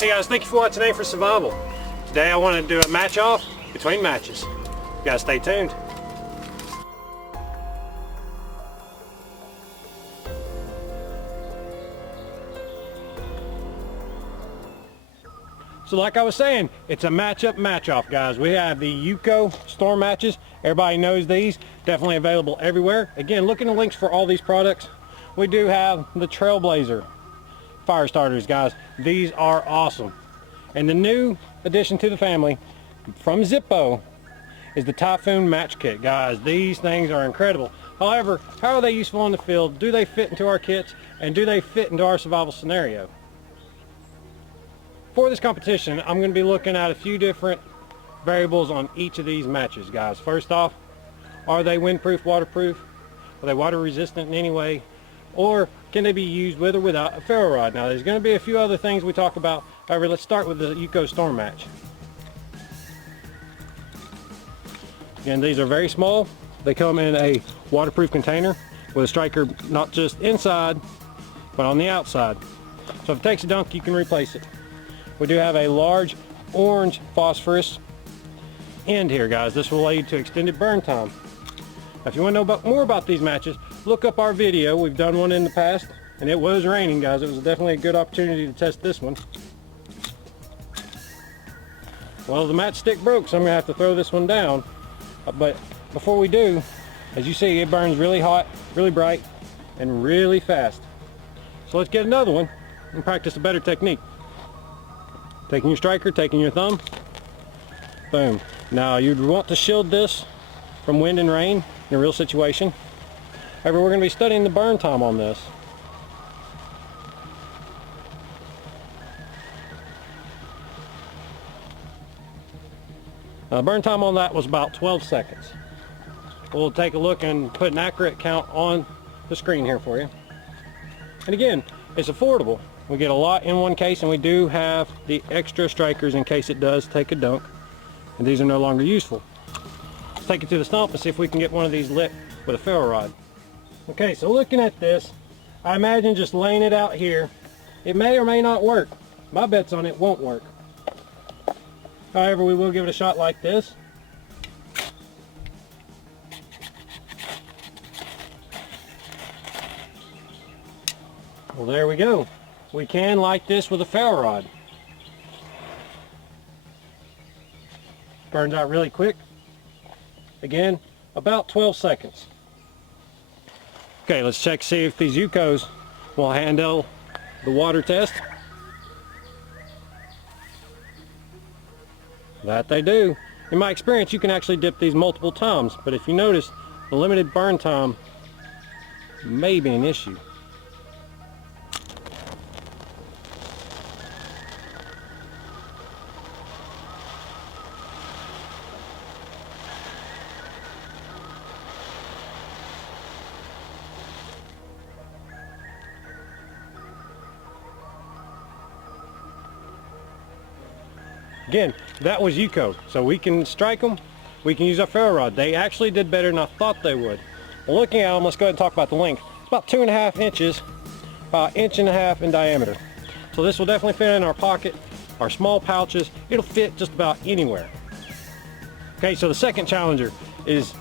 Hey guys, thank you for watching A for Survival. Today I want to do a match off between matches. You guys stay tuned. So like I was saying, it's a match-up, match-off, guys. We have the UCO STORM matches. Everybody knows these. Definitely available everywhere. Again, look in the links for all these products. We do have the TRAILBLAZER fire starters, guys. These are awesome. And the new addition to the family from ZIPPO is the Typhoon Match Kit, guys. These things are incredible. However, how are they useful in the field? Do they fit into our kits? And do they fit into our survival scenario? For this competition, I'm going to be looking at a few different variables on each of these matches, guys. First off, are they windproof, waterproof? Are they water resistant in any way? Or can they be used with or without a ferro rod? Now, there's going to be a few other things we talk about. However, let's start with the UCO STORM match. Again, these are very small. They come in a waterproof container with a striker not just inside, but on the outside. So if it takes a dunk, you can replace it. We do have a large orange phosphorus end here, guys. This will lead to extended burn time. Now, if you want to know more about these matches, look up our video. We've done one in the past, and it was raining, guys. It was definitely a good opportunity to test this one. Well, the matchstick broke, so I'm going to have to throw this one down. But before we do, as you see, it burns really hot, really bright, and really fast. So let's get another one and practice a better technique. Taking your striker, taking your thumb, boom. Now you'd want to shield this from wind and rain in a real situation. However, we're going to be studying the burn time on this. Burn time on that was about 12 seconds. We'll take a look and put an accurate count on the screen here for you. And again, it's affordable. We get a lot in one case, and we do have the extra strikers in case it does take a dunk, and these are no longer useful. Let's take it to the stump and see if we can get one of these lit with a ferro rod. Okay, so looking at this, I imagine just laying it out here, it may or may not work. My bet's on it won't work. However, we will give it a shot like this. Well, there we go. We can light this with a ferro rod. Burns out really quick. Again, about 12 seconds. Okay, let's check, see if these UCOs will handle the water test. That they do. In my experience, you can actually dip these multiple times, but if you notice, the limited burn time may be an issue. Again, that was UCO, so we can strike them, we can use our ferro rod. They actually did better than I thought they would. Well, looking at them, let's go ahead and talk about the length. It's about 2.5 inches, about 1.5 inches in diameter. So this will definitely fit in our pocket, our small pouches. It'll fit just about anywhere. Okay, so the second challenger is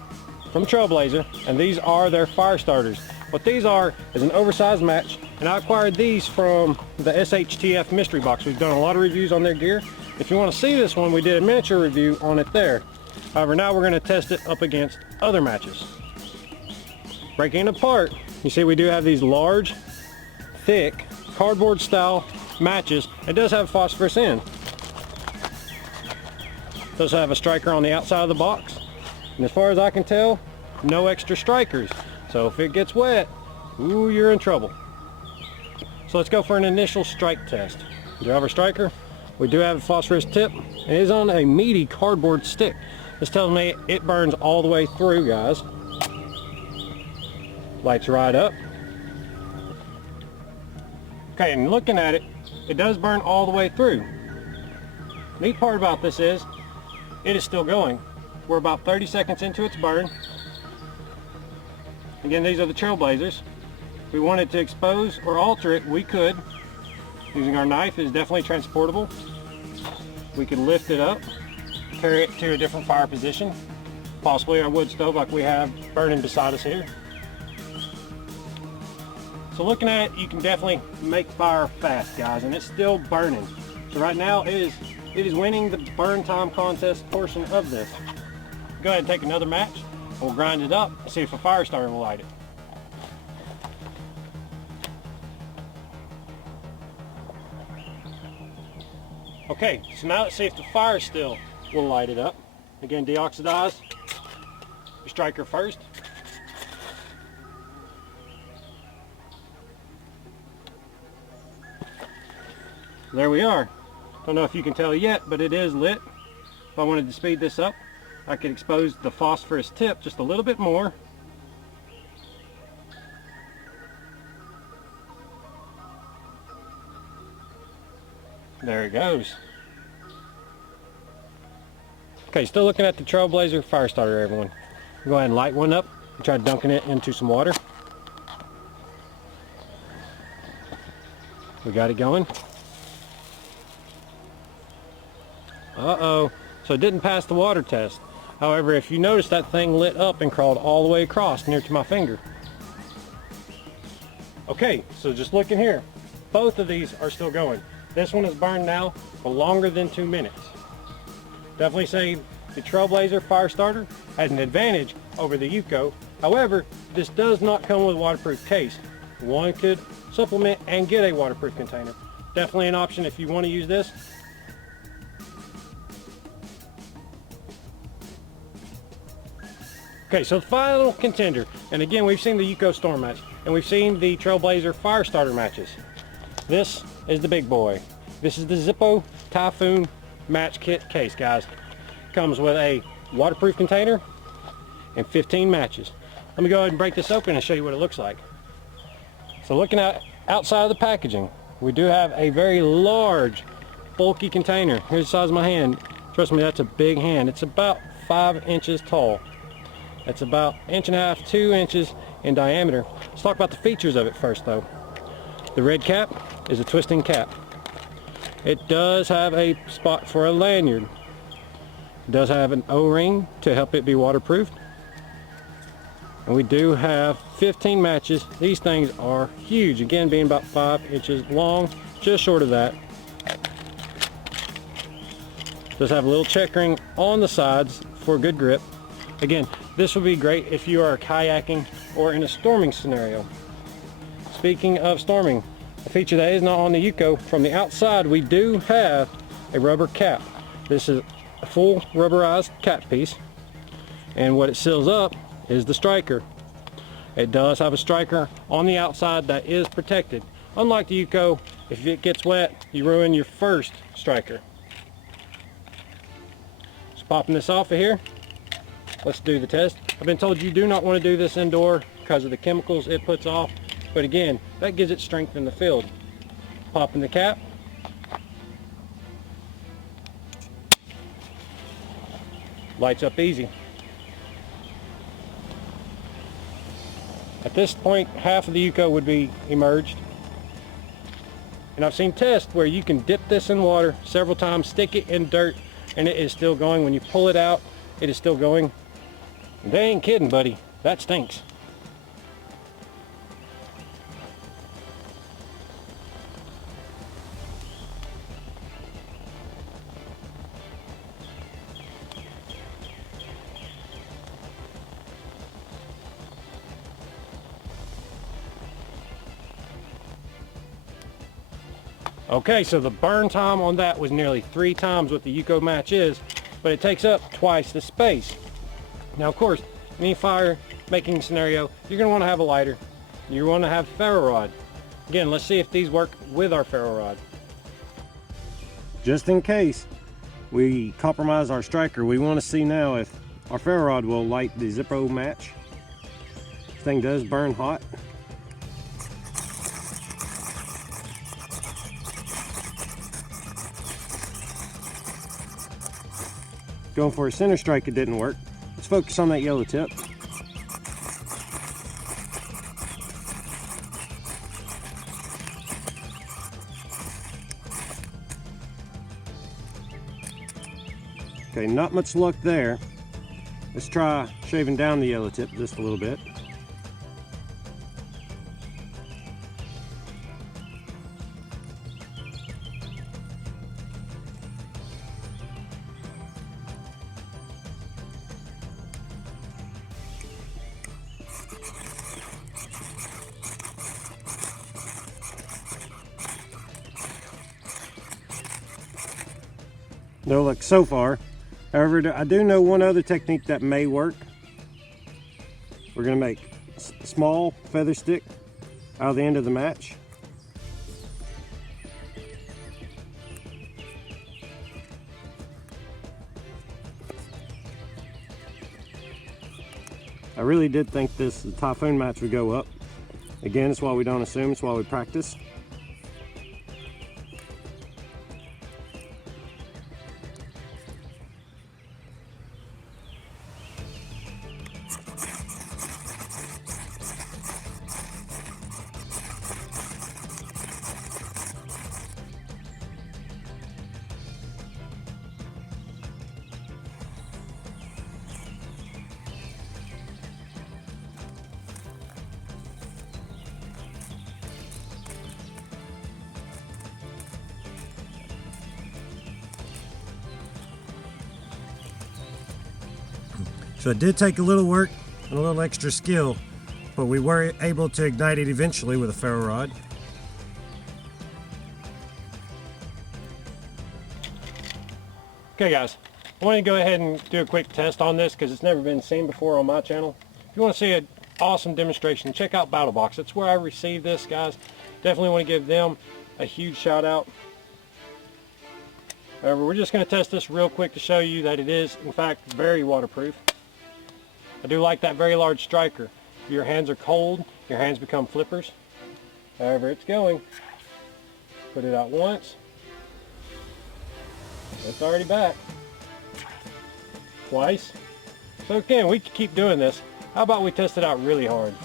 from TRAILBLAZER, and these are their fire starters. What these are is an oversized match, and I acquired these from the SHTF mystery box. We've done a lot of reviews on their gear. If you want to see this one, we did a miniature review on it there. However, now we're going to test it up against other matches. Breaking it apart, you see we do have these large, thick, cardboard style matches. It does have a phosphorus end. It does have a striker on the outside of the box. And as far as I can tell, no extra strikers. So if it gets wet, ooh, you're in trouble. So let's go for an initial strike test. Do you have a striker? We do have a phosphorus tip. It is on a meaty cardboard stick. This tells me it burns all the way through, guys. Lights right up. Okay, and looking at it, it does burn all the way through. Neat part about this is, it is still going. We're about 30 seconds into its burn. Again, these are the TRAILBLAZERs. If we wanted to expose or alter it, we could. Using our knife is definitely transportable. We can lift it up, carry it to a different fire position, possibly our wood stove like we have burning beside us here. So looking at it, you can definitely make fire fast, guys, and it's still burning. So right now it is winning the burn time contest portion of this. Go ahead and take another match, and we'll grind it up and see if a fire starter will light it. Okay, so now let's see if the fire still will light it up. Again, deoxidize your striker first. There we are. Don't know if you can tell yet, but it is lit. If I wanted to speed this up, I could expose the phosphorus tip just a little bit more. There it goes. Okay, still looking at the Trailblazer fire starter, everyone. Go ahead and light one up and try dunking it into some water. We got it going. Uh-oh. So it didn't pass the water test. However, if you notice, that thing lit up and crawled all the way across near to my finger. Okay, so just looking here, both of these are still going. This one is burned now for longer than 2 minutes. Definitely say the Trailblazer fire starter has an advantage over the UCO. However, this does not come with a waterproof case. One could supplement and get a waterproof container. Definitely an option if you want to use this. Okay, so the final contender, and again, we've seen the UCO Storm Match, and we've seen the Trailblazer fire starter matches. This is the big boy. This is the ZIPPO TYPHOON Match Kit case, guys. Comes with a waterproof container and 15 matches. Let me go ahead and break this open and show you what it looks like. So looking at outside of the packaging, we do have a very large, bulky container. Here's the size of my hand. Trust me, that's a big hand. It's about 5 inches tall. It's about 1.5 inches, 2 inches in diameter. Let's talk about the features of it first, though. The red cap is a twisting cap. It does have a spot for a lanyard. It does have an O-ring to help it be waterproof. And we do have 15 matches. These things are huge, again being about 5 inches long, just short of that. Does have a little checkering on the sides for good grip. Again, this would be great if you are kayaking or in a storming scenario. Speaking of storming, a feature that is not on the UCO, from the outside we do have a rubber cap. This is a full rubberized cap piece, and what it seals up is the striker. It does have a striker on the outside that is protected. Unlike the UCO, if it gets wet, you ruin your first striker. Just popping this off of here. Let's do the test. I've been told you do not want to do this indoor because of the chemicals it puts off, but again, that gives it strength in the field. Popping the cap. Lights up easy. At this point, half of the UCO would be immersed. And I've seen tests where you can dip this in water several times, stick it in dirt, and it is still going. When you pull it out, it is still going. They ain't kidding, buddy. That stinks. Okay, so the burn time on that was nearly 3 times what the UCO match is, but it takes up twice the space. Now, of course, any fire making scenario, you're going to want to have a lighter. You want to have ferro rod. Again, let's see if these work with our ferro rod. Just in case we compromise our striker, we want to see now if our ferro rod will light the ZIPPO match. This thing does burn hot. Going for a center strike, it didn't work. Let's focus on that yellow tip. Okay, not much luck there. Let's try shaving down the yellow tip just a little bit. No luck so far. However, I do know one other technique that may work. We're going to make a small feather stick out of the end of the match. I really did think the Typhoon match would go up. Again, it's why we don't assume, it's why we practice. So it did take a little work and a little extra skill, but we were able to ignite it eventually with a ferro rod. Okay guys, I want to go ahead and do a quick test on this because it's never been seen before on my channel. If you want to see an awesome demonstration, check out BattleBox. That's where I received this, guys. Definitely want to give them a huge shout out. However, we're just going to test this real quick to show you that it is in fact very waterproof. I do like that very large striker. If your hands are cold, your hands become flippers. However, it's going. Put it out once. It's already back. Twice. So again, we can keep doing this. How about we test it out really hard?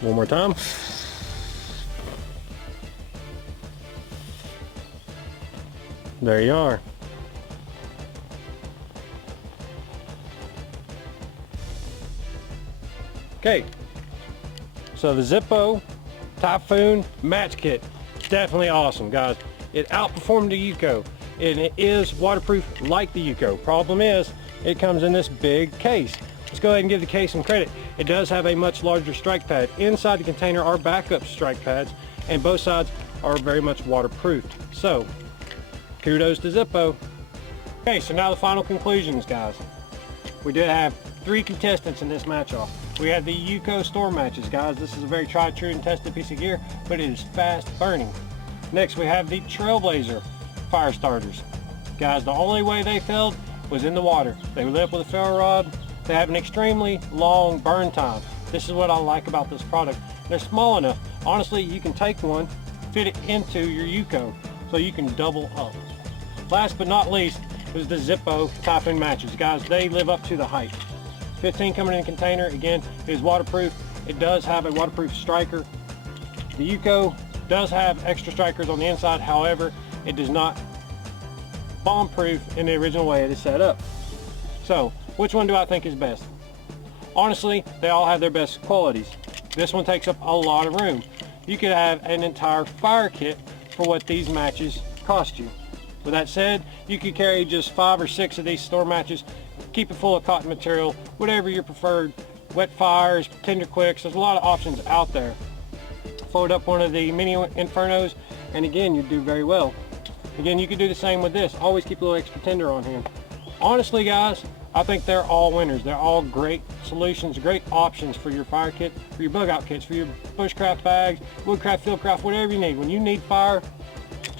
One more time. There you are. Okay, so the ZIPPO Typhoon Match Kit, definitely awesome, guys. It outperformed the UCO, and it is waterproof like the UCO. Problem is, it comes in this big case. Let's go ahead and give the case some credit. It does have a much larger strike pad. Inside the container are backup strike pads, and both sides are very much waterproofed. So, kudos to ZIPPO. Okay, so now the final conclusions, guys. We did have 3 contestants in this match-off. We had the UCO STORM matches, guys. This is a very tried, true, and tested piece of gear, but it is fast burning. Next, we have the TRAILBLAZER fire starters. Guys, the only way they failed was in the water. They lit up with a ferro rod. They have an extremely long burn time. This is what I like about this product. They're small enough. Honestly, you can take one, fit it into your UCO, so you can double up. Last but not least was the ZIPPO Typhoon matches. Guys, they live up to the hype. 15 coming in a container. Again, it is waterproof. It does have a waterproof striker. The UCO does have extra strikers on the inside. However, it does not bomb-proof in the original way it is set up. So, which one do I think is best? Honestly, they all have their best qualities. This one takes up a lot of room. You could have an entire fire kit for what these matches cost you. With that said, you could carry just 5 or 6 of these storm matches, keep it full of cotton material, whatever your preferred, wet fires, tender quicks. There's a lot of options out there. Fold up one of the mini infernos, and again, you do very well. Again, you could do the same with this. Always keep a little extra tender on hand. Honestly, guys, I think they're all winners. They're all great solutions, great options for your fire kit, for your bug out kits, for your bushcraft bags, woodcraft, fieldcraft, whatever you need. When you need fire,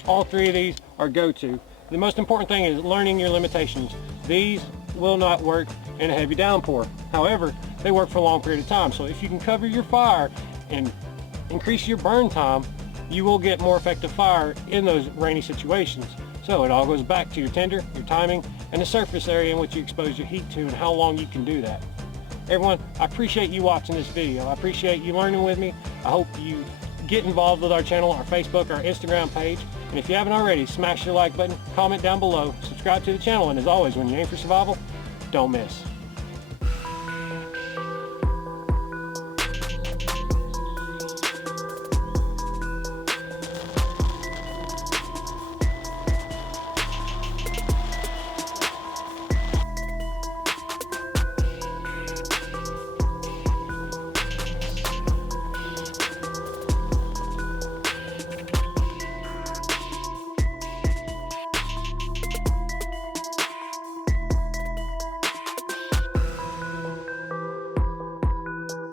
all 3 of these are go-to. The most important thing is learning your limitations. These will not work in a heavy downpour. However, they work for a long period of time. So if you can cover your fire and increase your burn time, you will get more effective fire in those rainy situations. So it all goes back to your tender, your timing, and the surface area in which you expose your heat to and how long you can do that. Everyone, I appreciate you watching this video. I appreciate you learning with me. I hope you get involved with our channel, our Facebook, our Instagram page. And if you haven't already, smash the like button, comment down below, subscribe to the channel, and as always, when you aim for survival, don't miss.